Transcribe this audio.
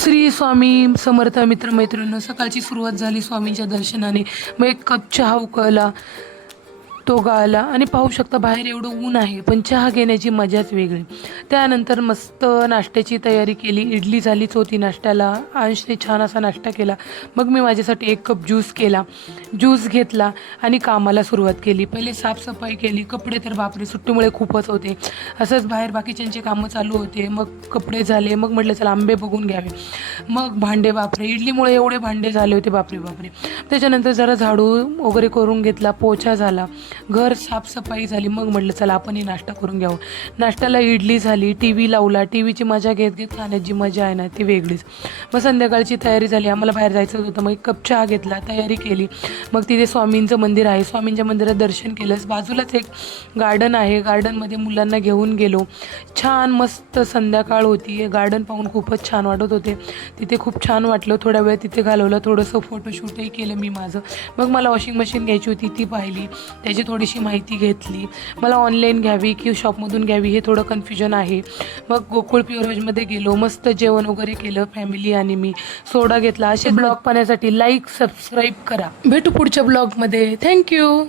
श्री स्वामी समर्थ मित्रमैत्रिणींनो, सकाळची सुरुवात झाली स्वामींच्या दर्शनाने. मग एक कप चहा उकळला, तो गाळला आणि पाहू शकता बाहेर एवढं ऊन आहे, पण चहा घेण्याची मजाच वेगळी. त्यानंतर मस्त नाश्त्याची तयारी केली. इडली झालीच होती नाश्त्याला, अंशने छान असा नाश्ता केला. मग मी माझ्यासाठी एक कप ज्यूस केला, ज्यूस घेतला आणि कामाला सुरुवात केली. पहिले साफसफाई केली. कपडे तर बापरे सुट्टीमुळे खूपच होते. असंच बाहेर बाकीच्यांची कामं चालू होते. मग कपडे झाले. मग म्हटलं चला आंबे बघून घ्यावे. मग भांडे, बापरे इडलीमुळे एवढे भांडे झाले होते, बापरे बापरे. त्याच्यानंतर जरा झाडू वगैरे करून घेतला, पोछा झाला, घर साफसफाई झाली. मग म्हटलं चला आपणही नाश्ता करून घ्यावं. नाश्त्याला इडली झाली, टी व्ही लावला. टी व्हीची मजा घेत घेत खाण्याची मजा आहे ना ती वेगळीच. मग संध्याकाळची तयारी झाली. आम्हाला बाहेर जायचं होतं. मग एक कप चहा घेतला, तयारी केली. मग तिथे स्वामींचं मंदिर आहे, स्वामींच्या मंदिरात दर्शन केलं. बाजूलाच एक गार्डन आहे, गार्डनमध्ये मुलांना घेऊन गेलो. छान मस्त संध्याकाळ होती. गार्डन पाहून खूपच छान वाटत होते. तिथे खूप छान वाटलं. थोडा वेळ तिथे घालवलं. थोडंसं फोटोशूटही केलं मी माझं. मग मला वॉशिंग मशीन घ्यायची होती, ती पाहिली, त्याची थोडीशी माहिती घेतली. मला ऑनलाईन घ्यावी की शॉपमधून घ्यावी हे थोडं कन्फ्युजन आहे. मग गोकुळ प्युअर व्हेजमध्ये गेलो, मस्त जेवण वगैरे केलं फॅमिली आणि मी. सोडा घेतला. असे ब्लॉग पाहण्यासाठी लाईक सबस्क्राईब करा. भेटू पुढच्या ब्लॉगमध्ये. थँक्यू.